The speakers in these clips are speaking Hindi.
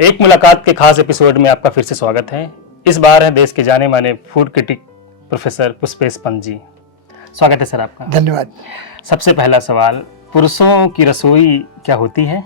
एक मुलाकात के खास एपिसोड में आपका फिर से स्वागत है। इस बार है देश के जाने माने food critic professor Pushpesh Pant ji. स्वागत है सर आपका। धन्यवाद। सबसे पहला सवाल, पुरुषों की रसोई क्या होती है?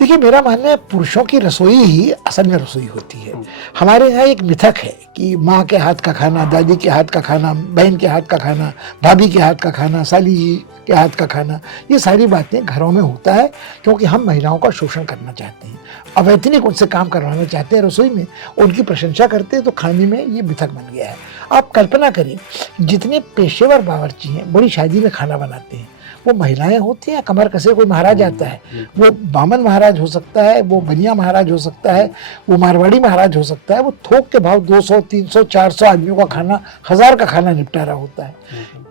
देखिए, मेरा मानना है पुरुषों की रसोई ही असल में रसोई होती है। हमारे यहाँ एक मिथक है कि माँ के हाथ का खाना, दादी के हाथ का खाना, बहन के हाथ का खाना, भाभी के हाथ का खाना, साली जी के हाथ का खाना, ये सारी बातें घरों में होता है क्योंकि हम महिलाओं का शोषण करना चाहते हैं, अवैतनिक उनसे काम करवाना चाहते हैं रसोई में, उनकी प्रशंसा करते हैं, तो खाने में ये मिथक बन गया है। आप कल्पना करें, जितने पेशेवर बावर्ची हैं, बड़ी शादी में खाना बनाते हैं, वो महिलाएं होती हैं। कमर कसे कोई महाराज आता है, वो बामन महाराज हो सकता है, वो बनिया महाराज हो सकता है, वो मारवाड़ी महाराज हो सकता है, वो थोक के भाव 200, 300, 400 आदमियों का खाना, 1000 का खाना निपटा रहा होता है।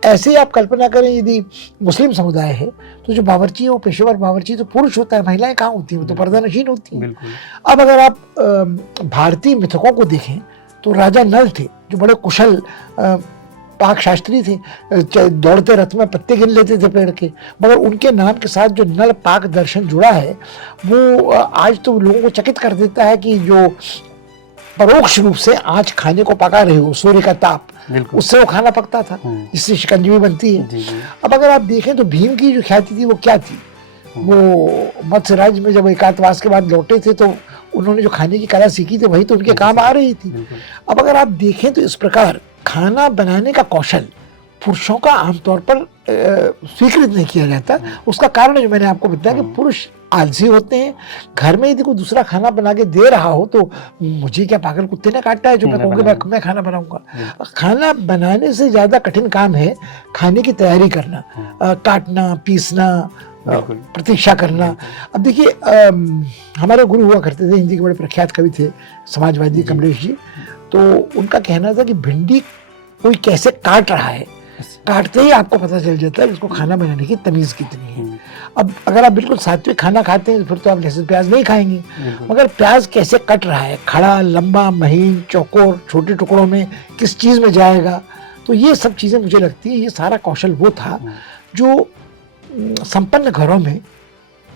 ऐसे ही आप कल्पना करें, यदि मुस्लिम समुदाय है तो जो बावर्ची है वो पेशेवर बावर्ची तो पुरुष होता है, महिलाएं कहाँ होती हैं, वो तो पर्दानशीन होती हैं। अब अगर आप भारतीय मिथकों को देखें तो राजा नल थे जो बड़े कुशल पाक शास्त्री थे, दौड़ते रथ में पत्ते गिन लेते थे पेड़ के, मगर उनके नाम के साथ जो नल पाक दर्शन जुड़ा है वो आज तो लोगों को चकित कर देता है कि जो परोक्ष रूप से आज खाने को पका रहे हो, सूर्य का ताप, उससे वो खाना पकता था, जिससे शिकंजी बनती है। अब अगर आप देखें तो भीम की जो ख्याति थी वो क्या थी? वो मत्स्य राज्य में जब एकांतवास के बाद लौटे थे तो उन्होंने जो खाने की कला सीखी थी वही तो उनके काम आ रही थी। अब अगर आप देखें तो इस प्रकार खाना बनाने का कौशल पुरुषों का आमतौर पर स्वीकृत नहीं किया जाता। उसका कारण जो मैंने आपको बताया कि पुरुष आलसी होते हैं। घर में यदि कोई दूसरा खाना बना के दे रहा हो तो मुझे क्या पागल कुत्ते ने काटा है जो मैं कहूँगा मैं खाना बनाऊंगा। खाना बनाने से ज़्यादा कठिन काम है खाने की तैयारी करना, काटना, पीसना, प्रतीक्षा करना। अब देखिए, हमारे गुरु हुआ करते थे, हिंदी के बड़े प्रख्यात कवि थे, समाजवादी कमलेश जी। तो उनका कहना था कि भिंडी कोई कैसे काट रहा है, काटते ही आपको पता चल जाता है इसको खाना बनाने की तमीज़ कितनी है। अब अगर आप बिल्कुल सात्विक खाना खाते हैं तो फिर तो आप लहसुन प्याज नहीं खाएंगे, मगर प्याज कैसे कट रहा है, खड़ा, लंबा, महीन, चौकोर, छोटे टुकड़ों में, किस चीज़ में जाएगा, तो ये सब चीज़ें मुझे लगती है ये सारा कौशल वो था जो संपन्न घरों में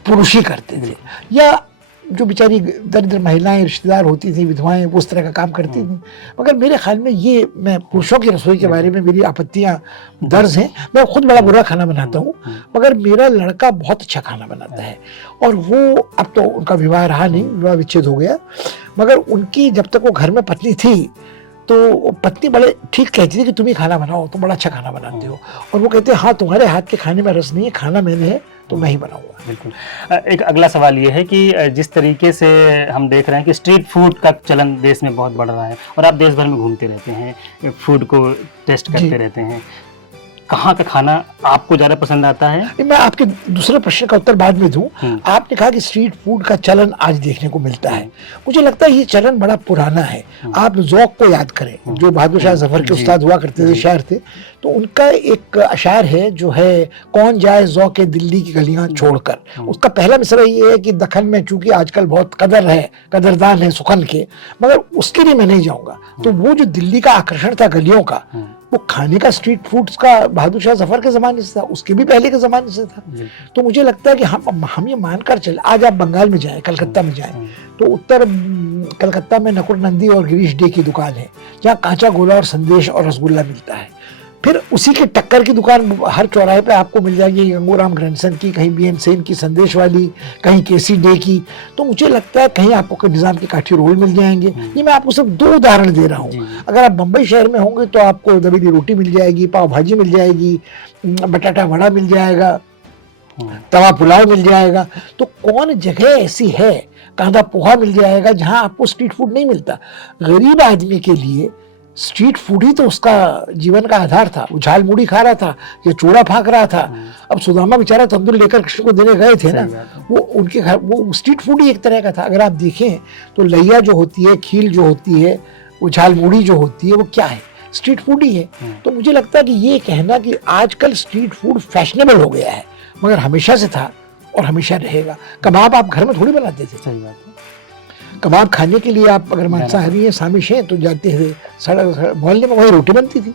पुरुष ही करते थे, या जो बेचारी दरिद्र महिलाएं, रिश्तेदार होती थी, विधवाएं, वो उस तरह का काम करती थी। मगर मेरे ख्याल में ये, मैं पुरुषों की रसोई के बारे में मेरी आपत्तियां दर्ज हैं। मैं खुद बड़ा बुरा खाना बनाता हूँ, मगर मेरा लड़का बहुत अच्छा खाना बनाता है। और वो, अब तो उनका विवाह रहा नहीं, विवाह विच्छेद हो गया, मगर उनकी जब तक वो घर में पत्नी थी तो पत्नी बड़े ठीक कहती थी कि तुम ही खाना बनाओ, तुम बड़ा अच्छा खाना बनाते हो। और वो कहते हैं हाँ, तुम्हारे हाथ के खाने में रस नहीं है, खाना मैंने है तो मैं ही बनाऊंगा। बिल्कुल। एक अगला सवाल ये है कि जिस तरीके से हम देख रहे हैं कि स्ट्रीट फूड का चलन देश में बहुत बढ़ रहा है और आप देश भर में घूमते रहते हैं, फूड को टेस्ट करते रहते हैं, कहाँ का खाना आपको ज़्यादा पसंद आता है? मैं आपके दूसरे प्रश्न का उत्तर बाद में दूं। आपने कहा कि स्ट्रीट फूड का चलन आज देखने को मिलता है। मुझे लगता है ये चलन बड़ा पुराना है। आप ज़ौक़ को याद करें, जो बहादुर शाह ज़फ़र के उस्ताद हुआ करते थे, शायर थे, तो उनका एक अशार है जो है, कौन जाए ज़ौक़ दिल्ली की गलियां छोड़कर। उसका पहला मिसरा ये है कि दखन में चूंकि आजकल बहुत कदर है, कदरदान है सुखन के, मगर उसके लिए मैं नहीं जाऊँगा। तो वो जो दिल्ली का आकर्षण था गलियों का, वो खाने का, स्ट्रीट फूड्स का बहादुर शाह ज़फ़र के ज़माने से था, उसके भी पहले के ज़माने से था। तो मुझे लगता है कि हम ये मानकर चले, आज आप बंगाल में जाएं, कलकत्ता में जाएं, तो उत्तर कलकत्ता में नकुड़ नंदी और गिरीश डे की दुकान है जहाँ कांचा गोला और संदेश और रसगुल्ला मिलता है। फिर उसी के टक्कर की दुकान हर चौराहे पे आपको मिल जाएगी, गंगूराम ग्रैंडसन की, कहीं बीएन सेन की संदेश वाली, कहीं केसी डे की। तो मुझे लगता है कहीं आपको निज़ाम के काठी रोल मिल जाएंगे। ये मैं आपको सिर्फ 2 उदाहरण दे रहा हूँ। अगर आप बम्बई शहर में होंगे तो आपको दबेली रोटी मिल जाएगी, पाव भाजी मिल जाएगी, बटाटा वड़ा मिल जाएगा, तवा पुलाव मिल जाएगा। तो कौन जगह ऐसी है, कांदा पोहा मिल जाएगा, जहाँ आपको स्ट्रीट फूड नहीं मिलता। गरीब आदमी के लिए स्ट्रीट फूड ही तो उसका जीवन का आधार था। वो झाल मुड़ी खा रहा था या चूड़ा फाँक रहा था। अब सुदामा बेचारा तंदूर लेकर कृष्ण को देने गए थे ना, वो उनके घर वो स्ट्रीट फूड ही एक तरह का था। अगर आप देखें तो लैया जो होती है, खील जो होती है, वो झाल मुड़ी जो होती है, वो क्या है? स्ट्रीट फूड ही है। तो मुझे लगता है कि ये कहना कि आजकल स्ट्रीट फूड फैशनेबल हो गया है, मगर हमेशा से था और हमेशा रहेगा। कबाब आप घर में थोड़ी बनाते थे। सही बात है। कबाब खाने के लिए आप अगर मांसाहारी हैं, सामिश हैं, तो जाते थे सड़क मोहल्ले में, वही रोटी बनती थी।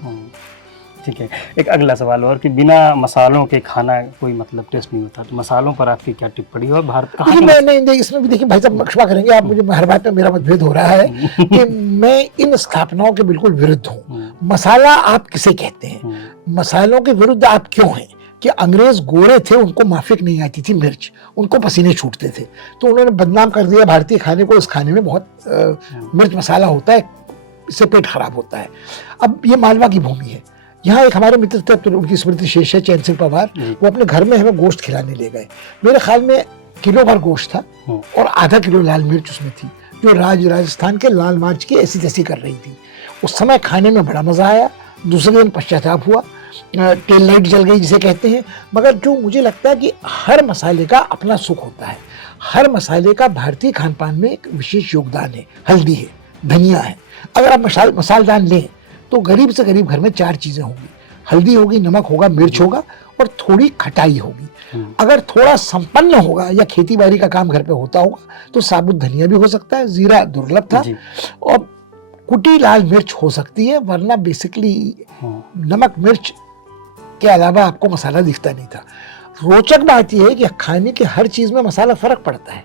ठीक है, एक अगला सवाल और कि बिना मसालों के खाना कोई मतलब टेस्ट नहीं होता, तो मसालों पर आपकी क्या टिप्पणी और भारत कहाँ देखिए के मैं नहीं, इसमें भी देखिए भाई साहब क्षमा करेंगे आप मुझे, हर बात में मेरा मतभेद हो रहा है कि मैं इन स्थापनाओं के बिल्कुल विरुद्ध हूँ। मसाला आप किसे कहते हैं, मसालों के विरुद्ध आप क्यों हैं? कि अंग्रेज गोरे थे, उनको माफिक नहीं आती थी मिर्च, उनको पसीने छूटते थे, तो उन्होंने बदनाम कर दिया भारतीय खाने को, इस खाने में बहुत मिर्च मसाला होता है, इससे पेट खराब होता है। अब ये मालवा की भूमि है, यहाँ एक हमारे मित्र थे, तो उनकी स्मृति शेष है, चैन सिंह पवार, वो अपने घर में हमें गोश्त खिलाने ले गए। मेरे ख्याल में किलो भर गोश्त था और आधा किलो लाल मिर्च उसमें थी, जो राजस्थान के लाल मार्च की ऐसी तैसी कर रही थी। उस समय खाने में बड़ा मजा आया, दूसरे दिन पश्चाताप हुआ, टेल लाइट जल गई जिसे कहते हैं। मगर जो मुझे लगता है कि हर मसाले का अपना सुख होता है, हर मसाले का भारतीय खान पान में एक विशेष योगदान है। हल्दी है, धनिया है, अगर आप मसालदान लें तो गरीब से गरीब घर में 4 चीजें होंगी, हल्दी होगी, नमक होगा, मिर्च होगा और थोड़ी खटाई होगी। अगर थोड़ा संपन्न होगा या खेती बाड़ी का काम घर पे होता होगा तो साबुत धनिया भी हो सकता है, जीरा दुर्लभ था, और कुटी लाल मिर्च हो सकती है, वरना बेसिकली नमक मिर्च के अलावा आपको मसाला दिखता नहीं था। रोचक बात यह है कि खाने की हर चीज में मसाला फर्क पड़ता है।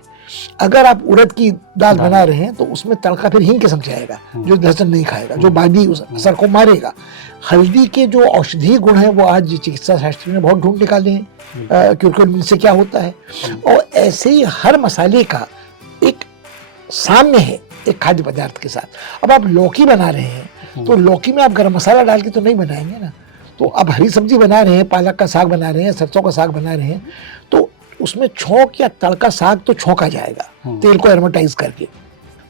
अगर आप उड़द की दाल बना रहे हैं तो उसमें तड़का फिर हींग के समझ आएगा, जो लहसुन नहीं खाएगा, जो बादी उस असर को मारेगा। हल्दी के जो औषधीय गुण हैं वो आज चिकित्सा शास्त्री ने बहुत ढूंढ निकाले हैं क्योंकि उनसे क्या होता है। और ऐसे ही हर मसाले का एक साम्य है एक खाद्य पदार्थ के साथ। अब आप लौकी बना रहे हैं तो लौकी में आप गरम मसाला डाल के तो नहीं बनाएंगे ना, तो अब हरी सब्जी बना रहे हैं, पालक का साग बना रहे हैं, सरसों का साग बना रहे हैं, तो उसमें छौंक या तड़का साग तो छौंका जाएगा तेल को एरोमेटाइज करके,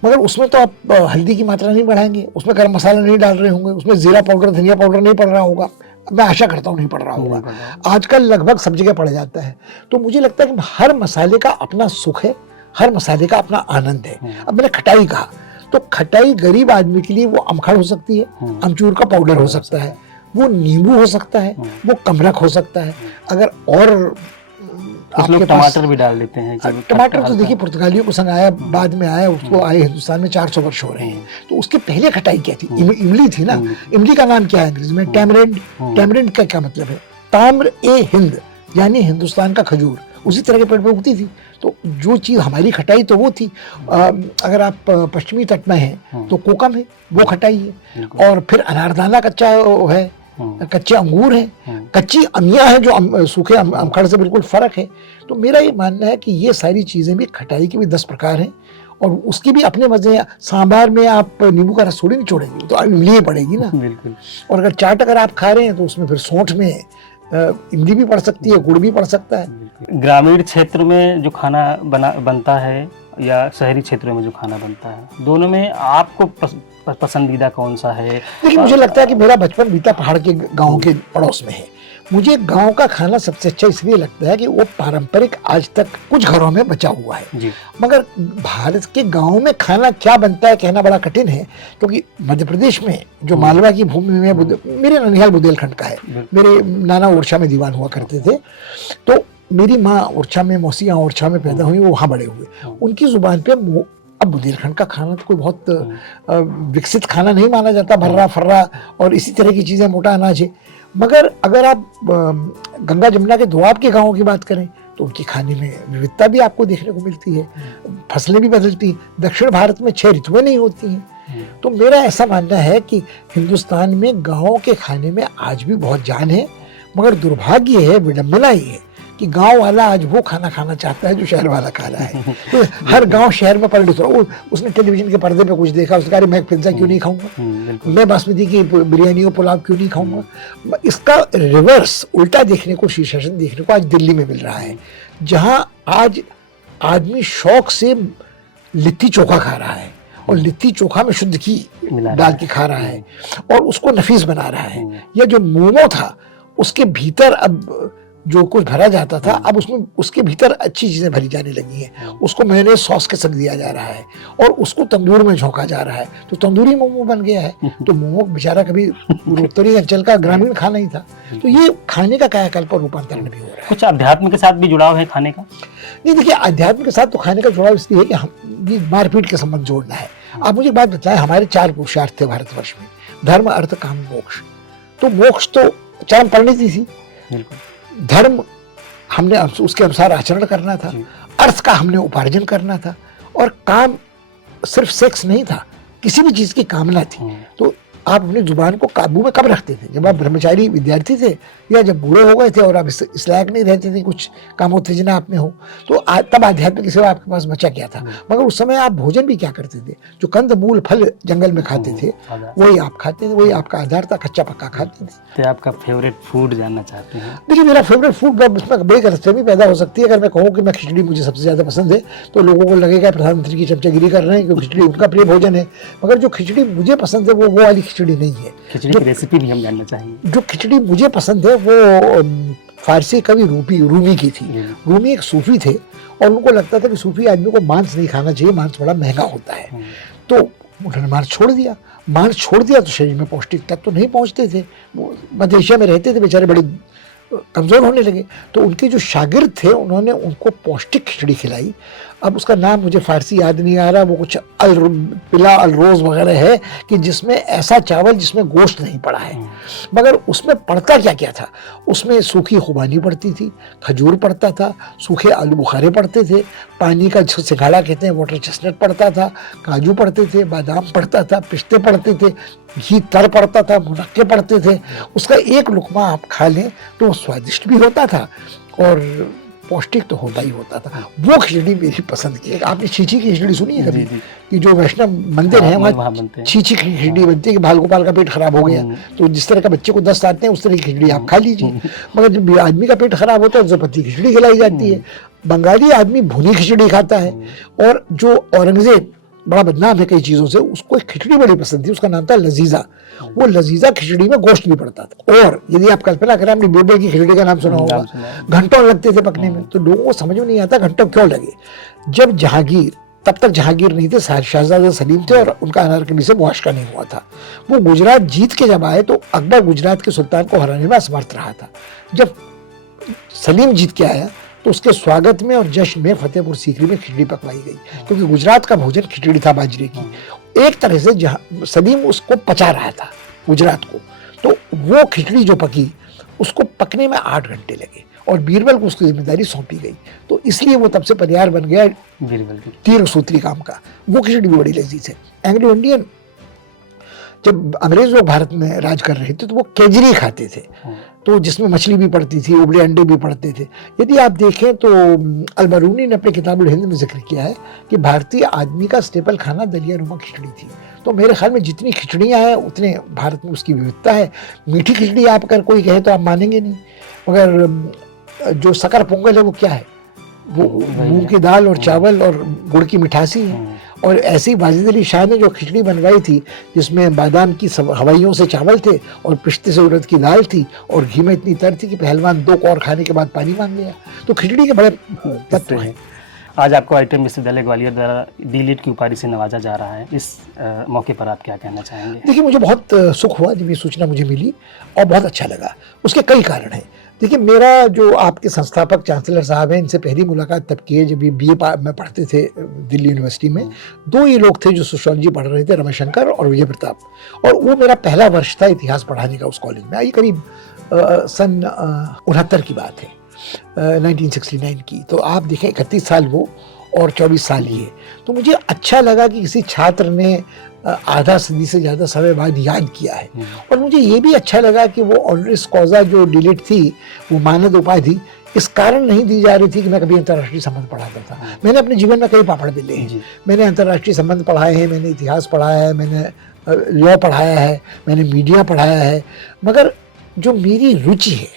मगर उसमें तो आप हल्दी की मात्रा नहीं बढ़ाएंगे, उसमें गरम मसाला नहीं डाल रहे होंगे, उसमें जीरा पाउडर धनिया पाउडर नहीं पड़ रहा होगा। मैं आशा करता हूँ नहीं पड़ रहा होगा, आजकल लगभग सब जगह पड़ जाता है। तो मुझे लगता है कि हर मसाले का अपना सुख है, हर मसाले का अपना आनंद है। अब मैंने खटाई कहा, तो खटाई गरीब आदमी के लिए वो अमखड़ हो सकती है, अमचूर का पाउडर हो सकता है, वो नींबू हो सकता है, वो कमरख हो सकता है। अगर और कुछ लोग टमाटर भी डाल देते हैं, टमाटर तो देखिए पुर्तगालियों को संग आया, बाद में आया, उसको आए हिंदुस्तान में 400 वर्ष हो रहे हैं। तो उसके पहले खटाई क्या थी? इमली थी ना। इमली का नाम क्या है अंग्रेजी में? टैमरिंड। टैमरिंड का क्या मतलब है? ताम्र ए हिंद, यानी हिंदुस्तान का खजूर, उसी तरह के पेड़ पे उगती थी। तो जो चीज हमारी खटाई तो वो थी। अगर आप पश्चिमी तट में हैं तो कोकम है, वो खटाई है। और फिर अनारदाना कच्चा है, कच्चे अंगूर हैं, कच्ची अमिया है जो सूखे अमखड़ से बिल्कुल फर्क है। तो मेरा ये मानना है कि ये सारी चीजें भी, खटाई के भी 10 प्रकार हैं और उसकी भी अपने मजे हैं। सांबार में आप नींबू का रस थोड़ी नहीं छोड़ेंगे, तो इमली पड़ेगी ना। बिल्कुल। और अगर चाट अगर आप खा रहे हैं तो उसमें फिर सौंठ में इमली भी पड़ सकती है, गुड़ भी पड़ सकता है। ग्रामीण क्षेत्र में जो खाना बनता है या शहरी क्षेत्रों में जो खाना बनता है, दोनों में आपको पसंदीदा कौन सा है? देखिए मुझे लगता है कि मेरा बचपन बीता पहाड़ के गांव के पड़ोस में है। मुझे गांव का खाना सबसे अच्छा इसलिए लगता है कि वो पारंपरिक आज तक कुछ घरों में बचा हुआ है जी। मगर भारत के गांव में खाना क्या बनता है कहना बड़ा कठिन है, क्योंकि मध्य प्रदेश में जो मालवा की भूमि में, मेरे ननिहाल बुंदेलखंड का है, मेरे नाना ओरछा में दीवान हुआ करते थे, तो मेरी माँ ओरछा में, मौसी ओरछा में पैदा हुई, वो वहाँ बड़े हुए। उनकी जुबान पे अब बुंदेलखंड का खाना तो कोई बहुत विकसित खाना नहीं माना जाता, भर्रा फर्रा और इसी तरह की चीज़ें, मोटा अनाज है। मगर अगर आप गंगा जमुना के दोआब के गांवों की बात करें तो उनकी खाने में विविधता भी आपको देखने को मिलती है, फसलें भी बदलती। दक्षिण भारत में 6 ऋतुएं नहीं होती हैं। तो मेरा ऐसा मानना है कि हिंदुस्तान में गाँव के खाने में आज भी बहुत जान है, मगर दुर्भाग्य है, विडम्बना ही है कि गांव वाला आज वो खाना खाना चाहता है जो शहर वाला खा रहा है। तो हर गांव शहर में पलट रहा है। उसने टेलीविजन के पर्दे पे कुछ देखा, उसने कहा मैं पिज्जा क्यों नहीं खाऊंगा, मैं बासमती की बिरयानी और पुलाव क्यों नहीं खाऊंगा। इसका रिवर्स, उल्टा देखने को, शीर्षासन देखने को आज दिल्ली में मिल रहा है, जहां आज आदमी शौक से लिट्टी चोखा खा रहा है और लिट्टी चोखा में शुद्ध घी डाल के खा रहा है और उसको नफीस बना रहा है। या जो मोमो था उसके भीतर अब जो कुछ भरा जाता था, अब उसमें उसके भीतर अच्छी चीजें भरी जाने लगी हैं, उसको मेयोनेज़ सॉस के संग दिया जा रहा है और उसको तंदूर में झोंका जा रहा है, तो तंदूरी मोमो बन गया है। तो मोमो बेचारा कभी उत्तरी अंचल का ग्रामीण खाना ही था। तो ये खाने का कायाकल्प और रूपांतरण भी हो रहा है। कुछ अध्यात्म के साथ भी जुड़ाव है खाने का? नहीं, देखिए अध्यात्म के साथ तो खाने का जुड़ाव इसलिए है कि हम ये मारपीट के संबंध जोड़ना है। आप मुझे एक बात बताएं, हमारे 4 पुरुषार्थ थे भारतवर्ष में, धर्म अर्थ काम मोक्ष। तो मोक्ष तो चरम परिणति थी। बिल्कुल। धर्म हमने उसके अनुसार आचरण करना था, जी। अर्थ का हमने उपार्जन करना था, और काम सिर्फ सेक्स नहीं था, किसी भी चीज की कामना थी। तो आप अपनी जुबान को काबू में कब रखते थे? जब आप ब्रह्मचारी विद्यार्थी थे, या जब बूढ़े हो गए थे और आप इस लायक नहीं रहते थे, कुछ कामोत्तेजना आप में हो, तो तब आध्यात्मिक सेवा आपके पास बचा क्या था? मगर उस समय आप भोजन भी क्या करते थे? जो कंद मूल फल जंगल में खाते थे वही आप खाते थे, वही आपका आधार था, कच्चा पक्का खाते थे। तो आपका फेवरेट फूड जानना चाहते हैं? देखिए, मेरा फेवरेट फूड, उसमें बड़ी गलतफहमी पैदा हो सकती है। अगर मैं कहूँ कि मैं खिचड़ी मुझे सबसे ज्यादा पसंद है, तो लोगों को लगेगा प्रधानमंत्री की चमचागिरी कर रहे हैं, क्योंकि खिचड़ी उनका प्रिय भोजन है। मगर जो खिचड़ी मुझे पसंद है वो वाली खिचड़ी नहीं है। खिचड़ी की रेसिपी भी हम जानना चाहेंगे। जो खिचड़ी मुझे पसंद है वो फारसी कवि रूमी की थी। रूमी एक सूफी थे, और उनको लगता था कि सूफी आदमी को मांस नहीं खाना चाहिए, मांस बड़ा महंगा होता है। तो उन्होंने मांस छोड़ दिया। मांस छोड़ दिया तो शरीर में पौष्टिक तत्व तो नहीं पहुंचते थे। वो मध्य एशिया में रहते थे, बेचारे बड़े कमज़ोर होने लगे। तो उनके जो शागिर्द थे उन्होंने उनको पौष्टिक खिचड़ी खिलाई। अब उसका नाम मुझे फारसी याद नहीं आ रहा, वो कुछ पिला अलरोज वगैरह है, कि जिसमें ऐसा चावल जिसमें गोश्त नहीं पड़ा है। मगर उसमें पड़ता क्या क्या था? उसमें सूखी खुबानी पड़ती थी, खजूर पड़ता था, सूखे आलू बुखारे पड़ते थे, पानी का जो सिंघाड़ा कहते हैं वाटर चेस्टनट पड़ता था, काजू पड़ते थे, बादाम पड़ता था, पिस्ते पड़ते थे, घी तर पड़ता था, मुनक्के पड़ते थे। उसका एक लुकमा आप खा लें तो वो स्वादिष्ट भी होता था और पौष्टिक तो होता ही होता था। वो खिचड़ी मेरी पसंद की। आपने छींची की खिचड़ी सुनी है कभी? कि जो वैष्णव मंदिर है वहाँ छींची की खिचड़ी बनती है, कि बाल गोपाल का पेट खराब हो गया तो जिस तरह का बच्चे को दस्त आते हैं उस तरह की खिचड़ी आप खा लीजिए। मगर जब आदमी का पेट खराब होता है तो पत्ती खिचड़ी खिलाई जाती है। बंगाली आदमी भुनी खिचड़ी खाता है, और जो औरंगजेब बड़ा बदनाम है कई चीज़ों से, उसको एक खिचड़ी बड़ी पसंद थी, उसका नाम था लजीजा। वो लजीजा खिचड़ी में गोश्त भी पड़ता था। और यदि आप कल्पना करें, आपने बिरबल की खिचड़ी का नाम सुना होगा, घंटों लगते थे पकने में। तो लोगों को समझ में नहीं आता घंटों क्यों लगे। जब जहांगीर, तब तक जहांगीर नहीं थे, शहजादा सलीम थे, और उनका अनारकली से मुआशका नहीं हुआ था। वो गुजरात जीत के जब आए तो अकबर गुजरात के सुल्तान को हराने में असमर्थ रहा था। जब सलीम जीत के आया तो उसके स्वागत में और जश्न में फतेहपुर सीकरी में खिचड़ी पकवाई गई, क्योंकि गुजरात का भोजन खिचड़ी था बाजरे की। एक तरह से जहां सलीम उसको पचा रहा था गुजरात को, तो वो खिचड़ी जो पकी उसको पकने में 8 घंटे लगे, और बीरबल को उसकी जिम्मेदारी सौंपी गई। तो इसलिए वो तब से परिवार बन गया बीरबल की, तीर सूत्री काम का। वो खिचड़ी भी बड़ी लजीज है। एंग्लो इंडियन, जब अंग्रेज लोग भारत में राज कर रहे थे तो वो केजरी खाते थे, तो जिसमें मछली भी पड़ती थी, उबले अंडे भी पड़ते थे। यदि आप देखें तो अलबरूनी ने अपने किताब हिंद में जिक्र किया है कि भारतीय आदमी का स्टेपल खाना दलिया नुमा खिचड़ी थी। तो मेरे ख्याल में जितनी खिचड़ियाँ हैं उतने भारत में उसकी विविधता है। मीठी खिचड़ी आप अगर कोई कहे तो आप मानेंगे नहीं, मगर जो शक्कर पोंगल है वो क्या है? वो मूंग की दाल और चावल और गुड़ की मिठासी है। और ऐसी वाजिद अली शाह ने जो खिचड़ी बनवाई थी, जिसमें बादाम की हवाइयों से चावल थे और पिस्ते से उड़द की दाल थी, और घी में इतनी तर थी कि पहलवान 2 कौर खाने के बाद पानी मांग गया। तो खिचड़ी के बड़े तत्व हैं। आज आपको आईटीएम विश्वविद्यालय ग्वालियर द्वारा डी.लिट की उपाधि से नवाजा जा रहा है। इस मौके पर आप क्या कहना चाहेंगे? देखिए, मुझे बहुत सुख हुआ जब ये सूचना मुझे मिली, और बहुत अच्छा लगा। उसके कई कारण हैं। देखिए, मेरा जो आपके संस्थापक चांसलर साहब हैं, इनसे पहली मुलाकात तब की है जब ये बीए में पढ़ते थे दिल्ली यूनिवर्सिटी में। 2 ही लोग थे जो सोशियोलॉजी पढ़ रहे थे, रमाशंकर और विजय प्रताप। और वो मेरा पहला वर्ष था इतिहास पढ़ाने का उस कॉलेज में। आई करीब सन 69 की बात है, 1969 की। तो आप देखें 31 साल वो और 24 साल ये। तो मुझे अच्छा लगा कि किसी छात्र ने आधा सदी से ज़्यादा समय बाद याद किया है। और मुझे ये भी अच्छा लगा कि वो ऑनरिस कॉजा जो डी.लिट थी, वो मानद उपाधि इस कारण नहीं दी जा रही थी कि मैं कभी अंतर्राष्ट्रीय संबंध पढ़ाता था। मैंने अपने जीवन में कई पापड़ बेले हैं। मैंने अंतर्राष्ट्रीय संबंध पढ़ाए हैं, मैंने इतिहास पढ़ाया है, मैंने लॉ पढ़ाया है, मैंने मीडिया पढ़ाया है। मगर जो मेरी रुचि है,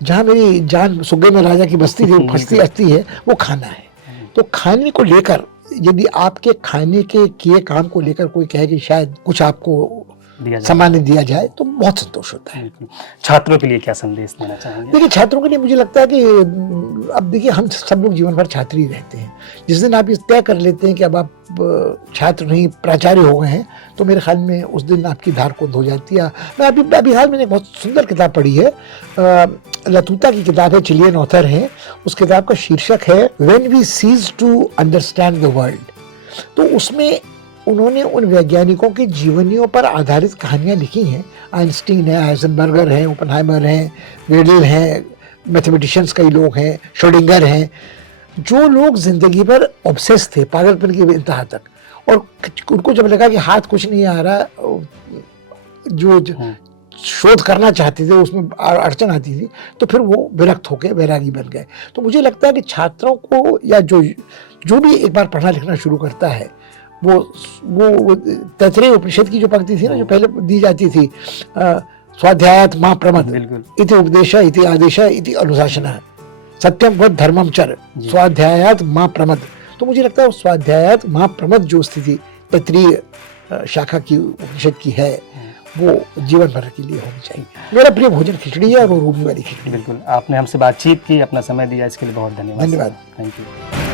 जहाँ मेरी जान सुग्गे में राजा की बस्ती थी फंसती हस्ती है, वो खाना है। तो खाने को लेकर, यदि आपके खाने के किए काम को लेकर कोई कहे कि शायद कुछ आपको सम्मान दिया जाए तो बहुत संतोष होता है। छात्रों के लिए क्या संदेश देना चाहेंगे? देखिए, छात्रों के लिए मुझे लगता है कि अब देखिए, हम सब लोग जीवन भर छात्र ही रहते हैं। जिस दिन आप ये तय कर लेते हैं कि अब आप छात्र नहीं प्राचार्य हो गए हैं, तो मेरे ख्याल में उस दिन आपकी धार कुंद हो जाती है। मैं अभी हाल मैंने एक बहुत सुंदर किताब पढ़ी है, लतूता की किताब है, चिलियन ऑथर है। उस किताब का शीर्षक है when we cease to understand the world. तो उसमें उन्होंने उन वैज्ञानिकों की जीवनियों पर आधारित कहानियां लिखी हैं। आइंस्टीन है, हाइजेनबर्गर हैं, ओपेनहाइमर हैं, वेडल हैं, मैथमेटिशियंस कई लोग हैं, श्रोडिंगर हैं, जो लोग जिंदगी पर ऑब्सेस थे पागलपन की इंतहा तक, और उनको जब लगा कि हाथ कुछ नहीं आ रहा, जो शोध करना चाहते थे उसमें अड़चन आती थी, तो फिर वो विरक्त होकर वैरागी बन गए। तो मुझे लगता है कि छात्रों को या जो भी एक बार पढ़ना लिखना शुरू करता है, वो तैत्तिरीय उपनिषद की जो पंक्ति थी ना, जो पहले दी जाती थी, स्वाध्यायात् मा प्रमद इति उपदेश इति आदेश इति अनुशासन सत्यम वद धर्मम चर स्वाध्यायात् मा प्रमद। तो मुझे लगता है स्वाध्यायात् मा प्रमद जो स्थिति तैत्तिरीय शाखा की उपनिषद की है, वो जीवन भर के लिए होनी चाहिए। मेरा प्रिय भोजन खिचड़ी है, और वो रूबी वाली खिचड़ी। बिल्कुल, आपने हमसे बातचीत की, अपना समय दिया, इसके लिए बहुत धन्यवाद। धन्यवाद। Thank you.